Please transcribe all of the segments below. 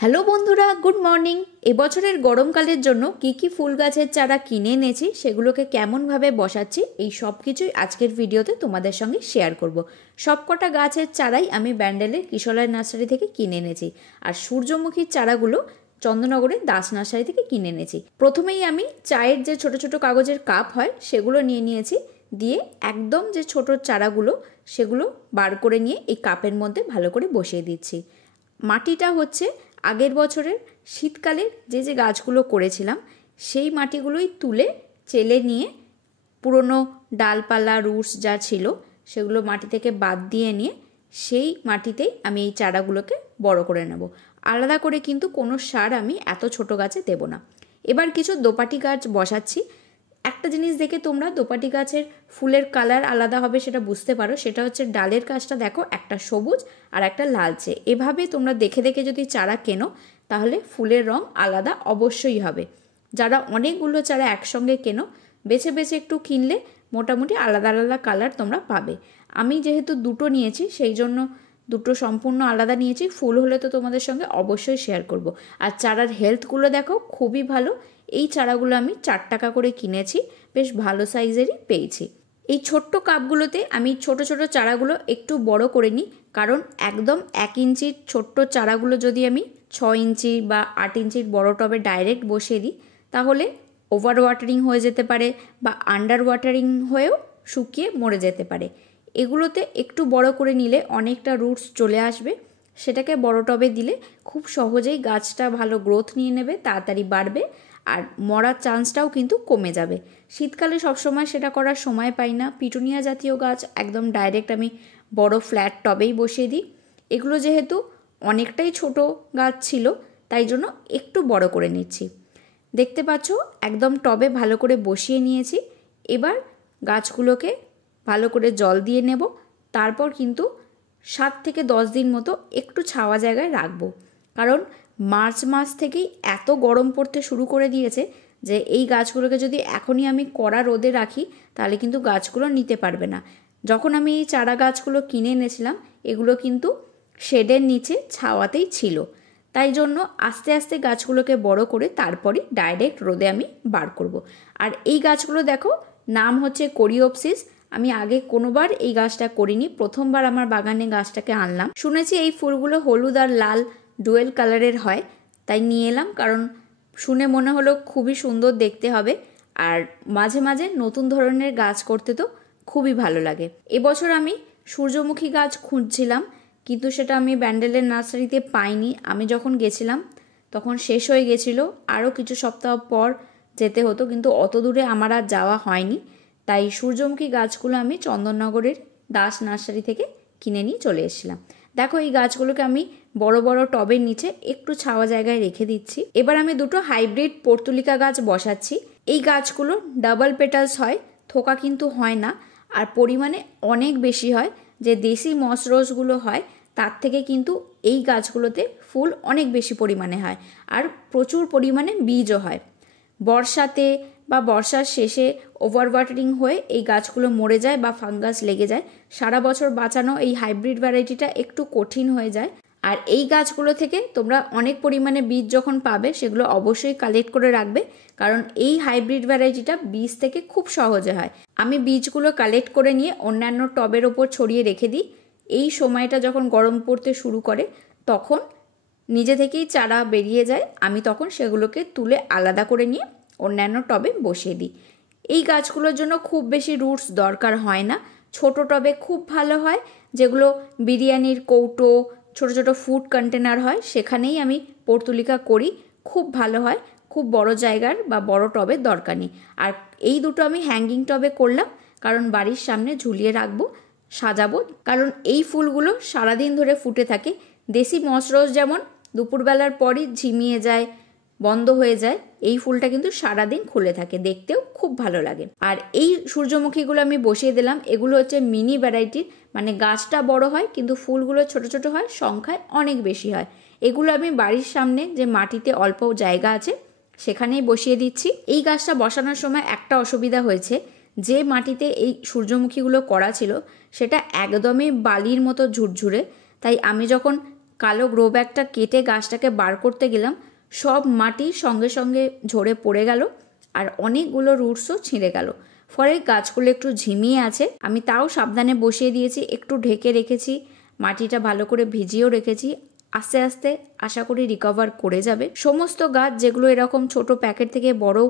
Hello বন্ধুরা, good morning. এবছরের গরমকালের জন্য কি ফুল গাছের চারা কিনে এনেছি, সেগুলোকে কেমনভাবে বসাচ্ছি, এই সব কিছুই আজকের ভিডিওতে তোমাদের সঙ্গে শেয়ার করব। সবকটা গাছের চারাই আমি ব্যান্ডেলের কিশলয় নার্সারি থেকে কিনে এনেছি, আর সূর্যমুখীর চারাগুলো চন্দননগরের দাস নার্সারি থেকে কিনে এনেছি। প্রথমেই আমি চায়ের যে ছোট ছোট কাগজের কাপ হয় সেগুলো নিয়ে নিয়েছি, দিয়ে একদম যে ছোট চারাগুলো সেগুলো বার করে নিয়ে এই কাপের মধ্যে ভালো করে বসিয়ে দিচ্ছি। মাটিটা হচ্ছে আগের বছরের শীতকালের যে গাছগুলো করেছিলাম সেই মাটিগুলোই তুলে চেলে নিয়ে পুরনো ডালপালা রুটস যা ছিল সেগুলো মাটি থেকে বাদ দিয়ে নিয়ে সেই মাটিতেই আমি এই চারাগুলোকে বড় করে নেব। আলাদা করে কিন্তু কোনো সার আমি এত ছোট গাছে দেব না। এবার কিছু দোপাটি গাছ বসাচ্ছি। একটা জিনিস দেখে তোমরা দোপাটি গাছের ফুলের কালার আলাদা হবে সেটা বুঝতে পারো, সেটা হচ্ছে ডালের কাজটা দেখো, একটা সবুজ আর একটা লালচে। এভাবে তোমরা দেখে দেখে যদি চারা কেনো তাহলে ফুলের রং আলাদা অবশ্যই হবে। যারা অনেকগুলো চারা একসঙ্গে কেনো, বেছে বেছে একটু কিনলে মোটামুটি আলাদা আলাদা কালার তোমরা পাবে। আমি যেহেতু দুটো নিয়েছি সেই জন্য দুটো সম্পূর্ণ আলাদা নিয়েছি। ফুল হলে তো তোমাদের সঙ্গে অবশ্যই শেয়ার করব। আর চারার হেলথগুলো দেখো, খুবই ভালো। এই চারাগুলো আমি 4 টাকা করে কিনেছি, বেশ ভালো সাইজেরই পেয়েছি। এই ছোট্ট কাপগুলোতে আমি ছোট ছোট চারাগুলো একটু বড় করে নিই, কারণ একদম 1 ইঞ্চির ছোট্ট চারাগুলো যদি আমি 6 ইঞ্চি বা 8 ইঞ্চির বড় টবে ডাইরেক্ট বসিয়ে দিই তাহলে ওভার ওয়াটারিং হয়ে যেতে পারে বা আন্ডার ওয়াটারিং হয়েও শুকিয়ে মরে যেতে পারে। এগুলোতে একটু বড় করে নিলে অনেকটা রুটস চলে আসবে, সেটাকে বড় টবে দিলে খুব সহজেই গাছটা ভালো গ্রোথ নিয়ে নেবে, তাড়াতাড়ি বাড়বে, আর মরার চান্সটাও কিন্তু কমে যাবে। শীতকালে সবসময় সেটা করার সময় পাই না। পিটুনিয়া জাতীয় গাছ একদম ডাইরেক্ট আমি বড় ফ্ল্যাট টবেই বসিয়ে দিই। এগুলো যেহেতু অনেকটাই ছোট গাছ ছিল তাই জন্য একটু বড় করে নিচ্ছি। দেখতে পাচ্ছ একদম টবে ভালো করে বসিয়ে নিয়েছি। এবার গাছগুলোকে ভালো করে জল দিয়ে নেব, তারপর কিন্তু 7 থেকে 10 দিন মতো একটু ছাওয়া জায়গায় রাখবো। কারণ মার্চ মাস থেকেই এত গরম পড়তে শুরু করে দিয়েছে যে এই গাছগুলোকে যদি এখনই আমি কড়া রোদে রাখি তাহলে কিন্তু গাছগুলো নিতে পারবে না। যখন আমি এই চারা গাছগুলো কিনে এনেছিলাম এগুলো কিন্তু শেডের নিচে ছাওয়াতেই ছিল, তাই জন্য আস্তে আস্তে গাছগুলোকে বড় করে তারপরে ডাইরেক্ট রোদে আমি বার করব। আর এই গাছগুলো দেখো, নাম হচ্ছে কোরিওপসিস। আমি আগে কোনোবার এই গাছটা করিনি, প্রথমবার আমার বাগানে গাছটাকে আনলাম। শুনেছি এই ফুলগুলো হলুদ আর লাল ডুয়েল কালারের হয়, তাই নিয়ে এলাম, কারণ শুনে মনে হলো খুবই সুন্দর দেখতে হবে। আর মাঝে মাঝে নতুন ধরনের গাছ করতে তো খুবই ভালো লাগে। এবছর আমি সূর্যমুখী গাছ খুঁজছিলাম, কিন্তু সেটা আমি ব্যান্ডেলের নার্সারিতে পাইনি। আমি যখন গেছিলাম তখন শেষ হয়ে গেছিলো, আরও কিছু সপ্তাহ পর যেতে হতো, কিন্তু অত দূরে আমার আর যাওয়া হয়নি। তাই সূর্যমুখী গাছগুলো আমি চন্দননগরের দাস নার্সারি থেকে কিনে নিয়ে চলে এসেছিলাম। দেখো এই গাছগুলোকে আমি বড় বড় টবের নিচে একটু ছাওয়া জায়গায় রেখে দিচ্ছি। এবার আমি দুটো হাইব্রিড পর্তুলিকা গাছ বসাচ্ছি। এই গাছগুলো ডাবল পেটালস হয়, থোকা কিন্তু হয় না, আর পরিমাণে অনেক বেশি হয়। যে দেশি মস রোজগুলো হয় তার থেকে কিন্তু এই গাছগুলোতে ফুল অনেক বেশি পরিমাণে হয়, আর প্রচুর পরিমাণে বীজও হয়। বর্ষাতে বা বর্ষার শেষে ওভার ওয়াটারিং হয়ে এই গাছগুলো মরে যায় বা ফাঙ্গাস লেগে যায়। সারা বছর বাঁচানো এই হাইব্রিড ভ্যারাইটিটা একটু কঠিন হয়ে যায়। আর এই গাছগুলো থেকে তোমরা অনেক পরিমাণে বীজ যখন পাবে সেগুলো অবশ্যই কালেক্ট করে রাখবে, কারণ এই হাইব্রিড ভ্যারাইটিটা বীজ থেকে খুব সহজে হয়। আমি বীজগুলো কালেক্ট করে নিয়ে অন্যান্য টবের ওপর ছড়িয়ে রেখে দিই। এই সময়টা যখন গরম পড়তে শুরু করে তখন নিজে থেকেই চারা বেরিয়ে যায়, আমি তখন সেগুলোকে তুলে আলাদা করে নিয়ে অন্যান্য টবে বসিয়ে দিই। এই গাছগুলোর জন্য খুব বেশি রুটস দরকার হয় না, ছোট টবে খুব ভালো হয়। যেগুলো বিরিয়ানির কৌটো, ছোট ছোট ফুড কন্টেনার হয় সেখানেই আমি পর্তুলিকা করি, খুব ভালো হয়। খুব বড় জায়গার বা বড় টবের দরকার নেই। আর এই দুটো আমি হ্যাঙ্গিং টবে করলাম, কারণ বাড়ির সামনে ঝুলিয়ে রাখবো, সাজাবো। কারণ এই ফুলগুলো সারাদিন ধরে ফুটে থাকে। দেশি মসরোজ যেমন দুপুরবেলার পরই ঝিমিয়ে যায়, বন্ধ হয়ে যায়, এই ফুলটা কিন্তু সারাদিন খুলে থাকে, দেখতেও খুব ভালো লাগে। আর এই সূর্যমুখীগুলো আমি বসিয়ে দিলাম, এগুলো হচ্ছে মিনি ভ্যারাইটির, মানে গাছটা বড় হয় কিন্তু ফুলগুলো ছোট ছোট হয়, সংখ্যায় অনেক বেশি হয়। এগুলো আমি বাড়ির সামনে যে মাটিতে অল্প জায়গা আছে সেখানেই বসিয়ে দিচ্ছি। এই গাছটা বসানোর সময় একটা অসুবিধা হয়েছে, যে মাটিতে এই সূর্যমুখীগুলো করা ছিল সেটা একদমই বালির মতো ঝুরঝুরে, তাই আমি যখন কালো গ্রো ব্যাগটা কেটে গাছটাকে বার করতে গেলাম, সব মাটি সঙ্গে সঙ্গে ঝরে পড়ে গেল আর অনেকগুলো রুটসও ছিঁড়ে গেল। ফলে গাছগুলো একটু ঝিমিয়ে আছে। আমি তাও সাবধানে বসিয়ে দিয়েছি, একটু ঢেকে রেখেছি, মাটিটা ভালো করে ভিজিয়েও রেখেছি। আস্তে আস্তে আশা করি রিকভার করে যাবে। সমস্ত গাছ যেগুলো এরকম ছোট প্যাকেট থেকে বড়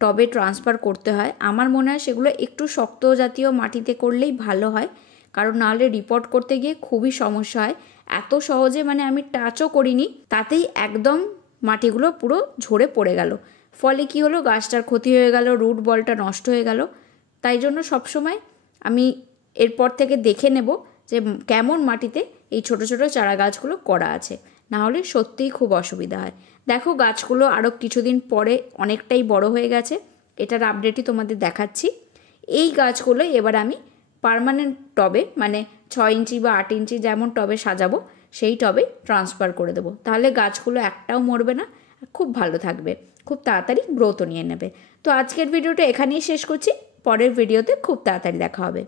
টবে ট্রান্সফার করতে হয়, আমার মনে হয় সেগুলো একটু শক্ত জাতীয় মাটিতে করলেই ভালো হয়, কারণ নাহলে রিপোর্ট করতে গিয়ে খুবই সমস্যা হয়। এত সহজে আমি টাচও করিনি, তাতেই একদম মাটিগুলো পুরো ঝরে পড়ে গেল। ফলে কি হলো, গাছটার ক্ষতি হয়ে গেল, রুট বলটা নষ্ট হয়ে গেল। তাই জন্য সবসময় আমি এরপর থেকে দেখে নেব যে কেমন মাটিতে এই ছোট ছোট চারা গাছগুলো করা আছে, না হলে সত্যিই খুব অসুবিধা হয়। দেখো গাছগুলো আরও কিছুদিন পরে অনেকটাই বড় হয়ে গেছে, এটার আপডেটই তোমাদের দেখাচ্ছি। এই গাছগুলো এবার আমি পার্মানেন্ট টবে 6 ইঞ্চি বা 8 ইঞ্চি যেমন টবে সাজাবো সেই টবে ট্রান্সফার করে দেবো। তাহলে গাছগুলো একটাও মরবে না, খুব ভালো থাকবে, খুব তাড়াতাড়ি গ্রোথও নিয়ে নেবে। তো আজকের ভিডিওটা এখানেই শেষ করছি, পরের ভিডিওতে খুব তাড়াতাড়ি দেখা হবে।